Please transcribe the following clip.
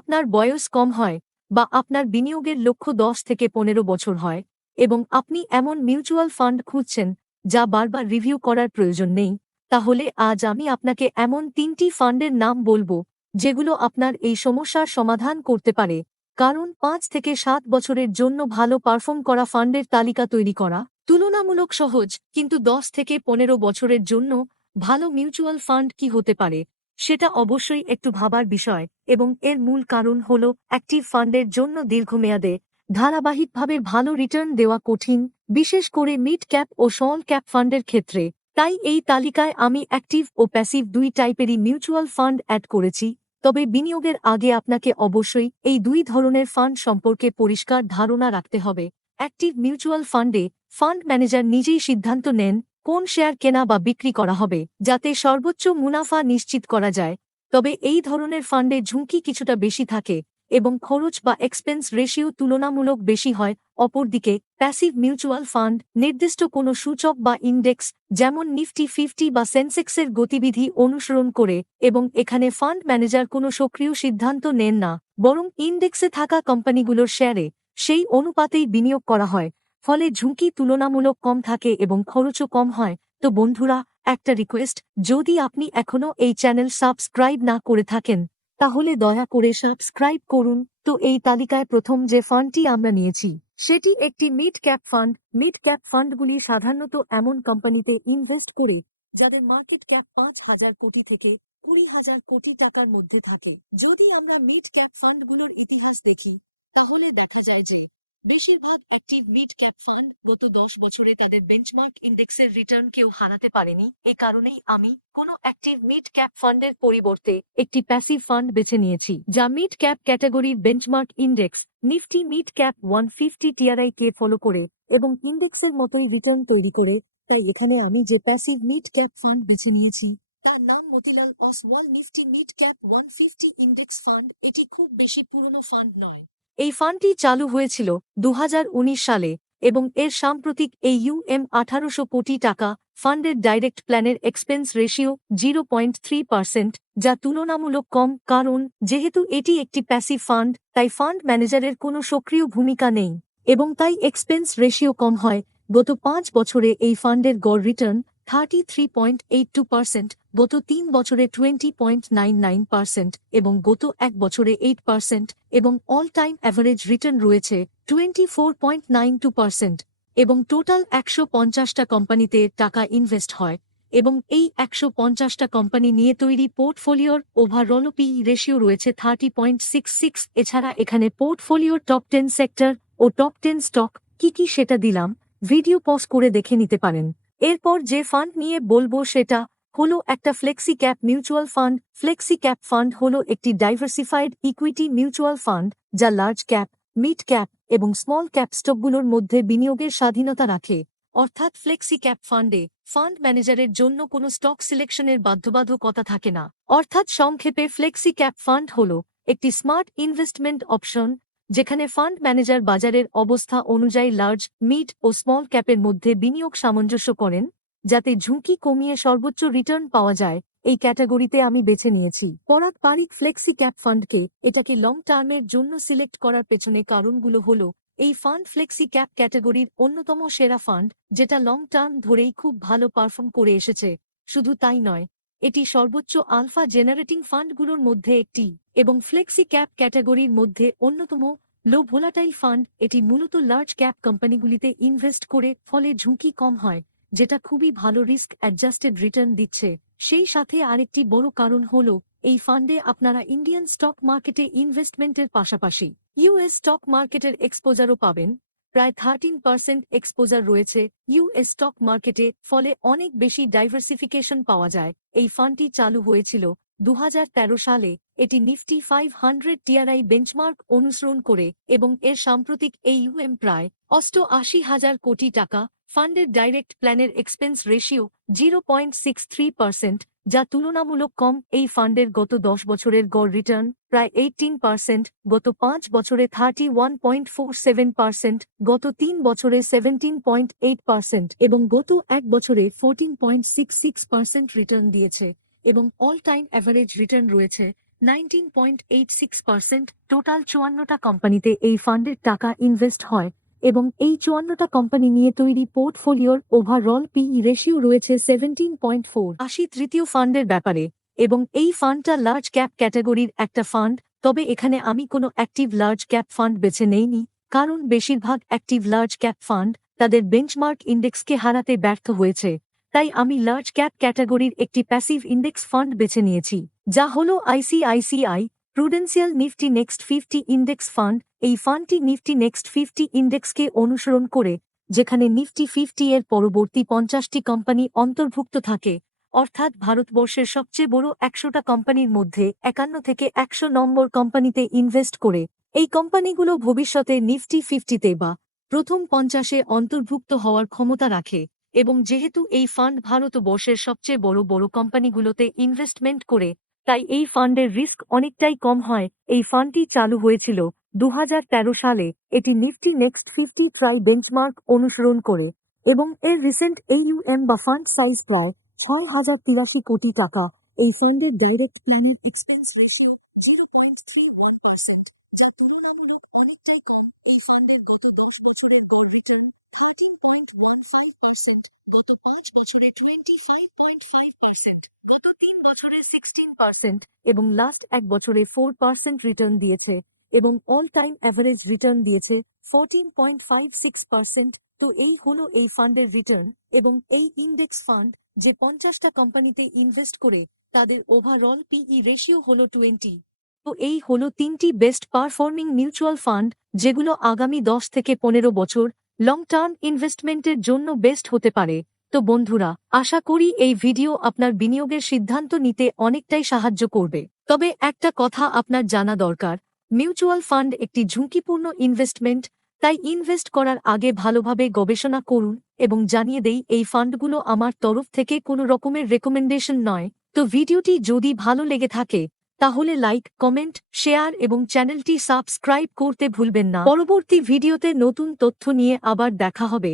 আপনার বয়স কম হয় বা আপনার বিনিয়োগের লক্ষ্য 10 থেকে 15 বছর হয় এবং আপনি এমন মিউচুয়াল ফান্ড খুঁজছেন যা বারবার রিভিউ করার প্রয়োজন নেই, তাহলে আজ আমি আপনাকে এমন 3টি ফান্ডের নাম বলবো যেগুলো আপনার এই সমস্যার সমাধান করতে পারে। কারণ 5 থেকে 7 বছরের জন্য ভালো পারফর্ম করা ফান্ডের তালিকা তৈরি করা তুলনামূলক সহজ, কিন্তু 10 থেকে 15 বছরের জন্য ভালো মিউচুয়াল ফান্ড কি হতে পারে সেটা অবশ্যই একটু ভাবার বিষয়। এবং এর মূল কারণ হল অ্যাক্টিভ ফান্ডের জন্য দীর্ঘমেয়াদে ধারাবাহিকভাবে ভালো রিটার্ন দেওয়া কঠিন, বিশেষ করে মিড ক্যাপ ও স্মল ক্যাপ ফান্ডের ক্ষেত্রে। তাই এই তালিকায় আমি অ্যাক্টিভ ও প্যাসিভ দুই টাইপেরই মিউচুয়াল ফান্ড অ্যাড করেছি। তবে বিনিয়োগের আগে আপনাকে অবশ্যই এই দুই ধরনের ফান্ড সম্পর্কে পরিষ্কার ধারণা রাখতে হবে। অ্যাক্টিভ মিউচুয়াল ফান্ডে ফান্ড ম্যানেজার নিজেই সিদ্ধান্ত নেন কোন শেয়ার কেনা বা বিক্রি করা হবে, যাতে সর্বোচ্চ মুনাফা নিশ্চিত করা যায়। তবে এই ধরনের ফান্ডে ঝুঁকি কিছুটা বেশি থাকে এবং খরচ বা এক্সপেন্স রেশিও তুলনামূলক বেশি হয়। অপরদিকে প্যাসিভ মিউচুয়াল ফান্ড নির্দিষ্ট কোনো সূচক বা ইন্ডেক্স যেমন নিফটি 50 বা সেন্সেক্সের গতিবিধি অনুসরণ করে এবং এখানে ফান্ড ম্যানেজার কোনো সক্রিয় সিদ্ধান্ত নেন না, বরং ইন্ডেক্সে থাকা কোম্পানিগুলোর শেয়ারে সেই অনুপাতেই বিনিয়োগ করা হয়। ফলে ঝুঁকি তুলনামূলক কম থাকে এবং খরচও কম হয়। তো বন্ধুরা, একটা রিকোয়েস্ট, যদি আপনি এখনো এই চ্যানেল সাবস্ক্রাইব না করে থাকেন তাহলে দয়া করে সাবস্ক্রাইব করুন। তো এই তালিকায় প্রথম যে ফান্ডটি আমরা নিয়েছি সেটি একটি mid cap fund. Mid cap ফান্ডগুলি সাধারণত এমন কোম্পানিতে ইনভেস্ট করে যাদের মার্কেট ক্যাপ 5,000 কোটি থেকে 20,000 কোটি টাকার মধ্যে থাকে। যদি আমরা মিড ক্যাপ ফান্ডগুলোর ইতিহাস দেখি তাহলে দেখা যায় যে বেশিরভাগ অ্যাক্টিভ মিড ক্যাপ ফান্ড গত 10 বছরে তাদের বেঞ্চমার্ক ইন্ডেক্সের রিটার্ন কেউ হারাতে পারেনি। এই কারণেই আমি কোনো অ্যাক্টিভ মিড ক্যাপ ফান্ডের পরিবর্তে একটি প্যাসিভ ফান্ড বেছে নিয়েছি যা মিড ক্যাপ ক্যাটাগরির benchmark index Nifty mid cap 150 TRI কে ফলো করে এবং ইন্ডেক্সের মতোই রিটার্ন তৈরি করে। তাই এখানে আমি যে প্যাসিভ মিড ক্যাপ ফান্ড বেছে নিয়েছি তার নাম Motilal Oswal Nifty mid cap 150 index fund. এটি খুব বেশি পুরনো ফান্ড নয়। এই ফান্ডটি চালু হয়েছিল 2019 সালে এবং এর সাম্প্রতিক AUM 1800 কোটি টাকা। ফান্ডের ডাইরেক্ট প্ল্যানের এক্সপেন্স রেশিও 0.3%, যা তুলনামূলক কম, কারণ যেহেতু এটি একটি প্যাসিভ ফান্ড তাই ফান্ড ম্যানেজারের কোনো সক্রিয় ভূমিকা নেই এবং তাই এক্সপেন্স রেশিও কম হয়। গত 5 বছরে এই ফান্ডের গড় রিটার্ন 33.82%, গত 3 বছরে 20.99% এবং গত 1 বছরে 8%, এবং অল টাইম অ্যাভারেজ রিটার্ন রয়েছে 24.92%। এবং টোটাল 150টা কোম্পানিতে টাকা ইনভেস্ট হয় এবং এই 150টা কোম্পানি নিয়ে তৈরি পোর্টফোলিওর ওভারঅল পি রেশিও রয়েছে 30.66। এছাড়া এখানে পোর্টফোলিওর টপ 10 সেক্টর ও টপ 10 স্টক কি কি সেটা দিলাম, ভিডিও পজ করে দেখে নিতে পারেন। এরপর যে ফান্ড নিয়ে বলবো সেটা হলো একটা flexi cap mutual fund. Flexi cap fund হলো একটি ডাইভার্সিফাইড ইকুইটি মিউচুয়াল ফান্ড যা লার্জ ক্যাপ, মিড ক্যাপ এবং স্মল ক্যাপ স্টকগুলোর মধ্যে বিনিয়োগের স্বাধীনতা রাখে। অর্থাৎ ফ্লেক্সি ক্যাপ ফান্ডে ফান্ড ম্যানেজারের জন্য কোনো স্টক সিলেকশনের বাধ্যবাধকতা থাকে না। অর্থাৎ সংক্ষেপে ফ্লেক্সি ক্যাপ ফান্ড হলো একটি স্মার্ট ইনভেস্টমেন্ট অপশন যেখানে ফান্ড ম্যানেজার বাজারের অবস্থা অনুযায়ী লার্জ, মিড ও স্মল ক্যাপের মধ্যে বিনিয়োগ সামঞ্জস্য করেন যাতে ঝুঁকি কমিয়ে সর্বোচ্চ রিটার্ন পাওয়া যায়। এই ক্যাটাগরিতে আমি বেছে নিয়েছি পারস্পরিক ফ্লেক্সি ক্যাপ ফান্ডকে। এটাকে লং টার্মের জন্য সিলেক্ট করার পেছনে কারণগুলো হলো এই ফান্ড ফ্লেক্সি ক্যাপ ক্যাটাগরির অন্যতম সেরা ফান্ড যেটা লং টার্ম ধরেই খুব ভালো পারফর্ম করে এসেছে। শুধু তাই নয়, এটি সর্বোচ্চ আলফা জেনারেটিং ফান্ডগুলোর মধ্যে একটি এবং ফ্লেক্সি ক্যাপ ক্যাটাগরির মধ্যে অন্যতম লো ভোলাটাইল ফান্ড। এটি মূলত লার্জ ক্যাপ কোম্পানিগুলিতে ইনভেস্ট করে, ফলে ঝুঁকি কম হয়, যেটা খুবই ভালো রিস্ক অ্যাডজাস্টেড রিটার্ন দিচ্ছে। সেই সাথে আরেকটি বড় কারণ হল এই ফান্ডে আপনারা ইন্ডিয়ান স্টক মার্কেটে ইনভেস্টমেন্টের পাশাপাশি ইউএস স্টক মার্কেটের এক্সপোজারও পাবেন। প্রায় 13% এক্সপোজার রয়েছে ইউএস স্টক মার্কেটে, ফলে অনেক বেশি ডাইভার্সিফিকেশন পাওয়া যায়। এই ফান্ডটি চালু হয়েছিল 2013 সালে। এটি নিফটি 500 টিআরআই বেঞ্চমার্ক অনুসরণ করে এবং এর সাম্প্রতিক AUM প্রায় 88,000 কোটি টাকা। ফান্ডের ডাইরেক্ট প্ল্যানের এক্সপেন্স রেশিও 0.63%, যা তুলনামূলক কম। এই ফান্ডের গত 10 বছরের গড় রিটার্ন প্রায় 18%, গত 5 বছরে 31.47%, গত 3 বছরে 17.8% এবং গত 1 বছরে 14.66% রিটার্ন দিয়েছে। এবং অল টাইম অ্যাভারেজ রিটার্ন রয়েছে 19.86%, টোটাল 54টা কোম্পানিতে এই ফান্ডের টাকা ইনভেস্ট হয় এবং এই 54টা কোম্পানি নিয়ে তৈরি পোর্টফোলিওর ওভারঅল পিই রেশিও রয়েছে 17.4। আসি তৃতীয় ফান্ডের ব্যাপারে, এবং এই ফান্ডটা লার্জ ক্যাপ ক্যাটাগরির একটা ফান্ড। তবে এখানে আমি কোনো অ্যাক্টিভ লার্জ ক্যাপ ফান্ড বেছে নেইনি, কারণ বেশিরভাগ অ্যাক্টিভ লার্জ ক্যাপ ফান্ড তাদের বেঞ্চমার্ক ইন্ডেক্সকে হারাতে ব্যর্থ হয়েছে। তাই আমি লার্জ ক্যাপ ক্যাটাগরির একটি প্যাসিভ ইন্ডেক্স ফান্ড বেছে নিয়েছি, যা হল ICICI Prudential Nifty next 50 index fund. এই ফান্ডটি নিফটি নেক্সট 50 ইন্ডেক্সকে অনুসরণ করে, যেখানে নিফটি 50 এর পরবর্তী 50টি কোম্পানি অন্তর্ভুক্ত থাকে, অর্থাৎ ভারতবর্ষের সবচেয়ে বড় 100টা কোম্পানির মধ্যে 51 থেকে 100 নম্বর কোম্পানিতে ইনভেস্ট করে এই কোম্পানিগুলো ভবিষ্যতে নিফটি 50তে বা প্রথম 50-এ অন্তর্ভুক্ত হওয়ার ক্ষমতা রাখে। এবং যেহেতু এই ফান্ড ভারতবর্ষের সবচেয়ে বড় বড় কোম্পানিগুলোতে ইনভেস্টমেন্ট করে, তাই এই ফান্ডের রিস্ক অনেকটাই কম হয়। এই ফান্ডটি চালু হয়েছিল 2013 সালে। এটি নিফটি নেক্সট 50 ট্রাই বেঞ্চমার্ক অনুসরণ করে এবং এর রিসেন্ট AUM বা ফান্ড সাইজ প্রায় 6,083 কোটি টাকা। এই ফান্ডের ডাইরেক্ট প্ল্যানের এক্সপেন্স রেশিও 0.31%, যা তুলনামূলক অনেকটাই কম। এই ফান্ডের গত 10 বছরের ব্যয় রিটার্ন 13.15%, গত 5 বছরে 25.5%, গত 3 বছরে 16% এবং লাস্ট 1 বছরে 4% রিটার্ন দিয়েছে এবং অল টাইম অ্যাভারেজ রিটার্ন দিয়েছে 14.56%। তো এই হলো এই ফান্ডের রিটার্ন। এবং এই ইন্ডেক্স ফান্ড যে 50টা কোম্পানিতে ইনভেস্ট করে, তাদের ওভারঅল পিই রেশিও হলো 20। তো এই হলো 3টি বেস্ট পারফর্মিং মিউচুয়াল ফান্ড, যেগুলো আগামী 10 থেকে 15 বছর লং টার্ম ইনভেস্টমেন্টের জন্য বেস্ট হতে পারে। তো বন্ধুরা, আশা করি এই ভিডিও আপনার বিনিয়োগের সিদ্ধান্ত নিতে অনেকটাই সাহায্য করবে। তবে একটা কথা আপনার জানা দরকার, মিউচুয়াল ফান্ড একটি ঝুঁকিপূর্ণ ইনভেস্টমেন্ট, তাই ইনভেস্ট করার আগে ভালোভাবে গবেষণা করুন। এবং জানিয়ে দেই, এই ফান্ডগুলো আমার তরফ থেকে কোনো রকমের রেকমেন্ডেশন নয়। তো ভিডিওটি যদি ভালো লেগে থাকে, তাহলে লাইক, কমেন্ট, শেয়ার এবং চ্যানেলটি সাবস্ক্রাইব করতে ভুলবেন না। পরবর্তী ভিডিওতে নতুন তথ্য নিয়ে আবার দেখা হবে।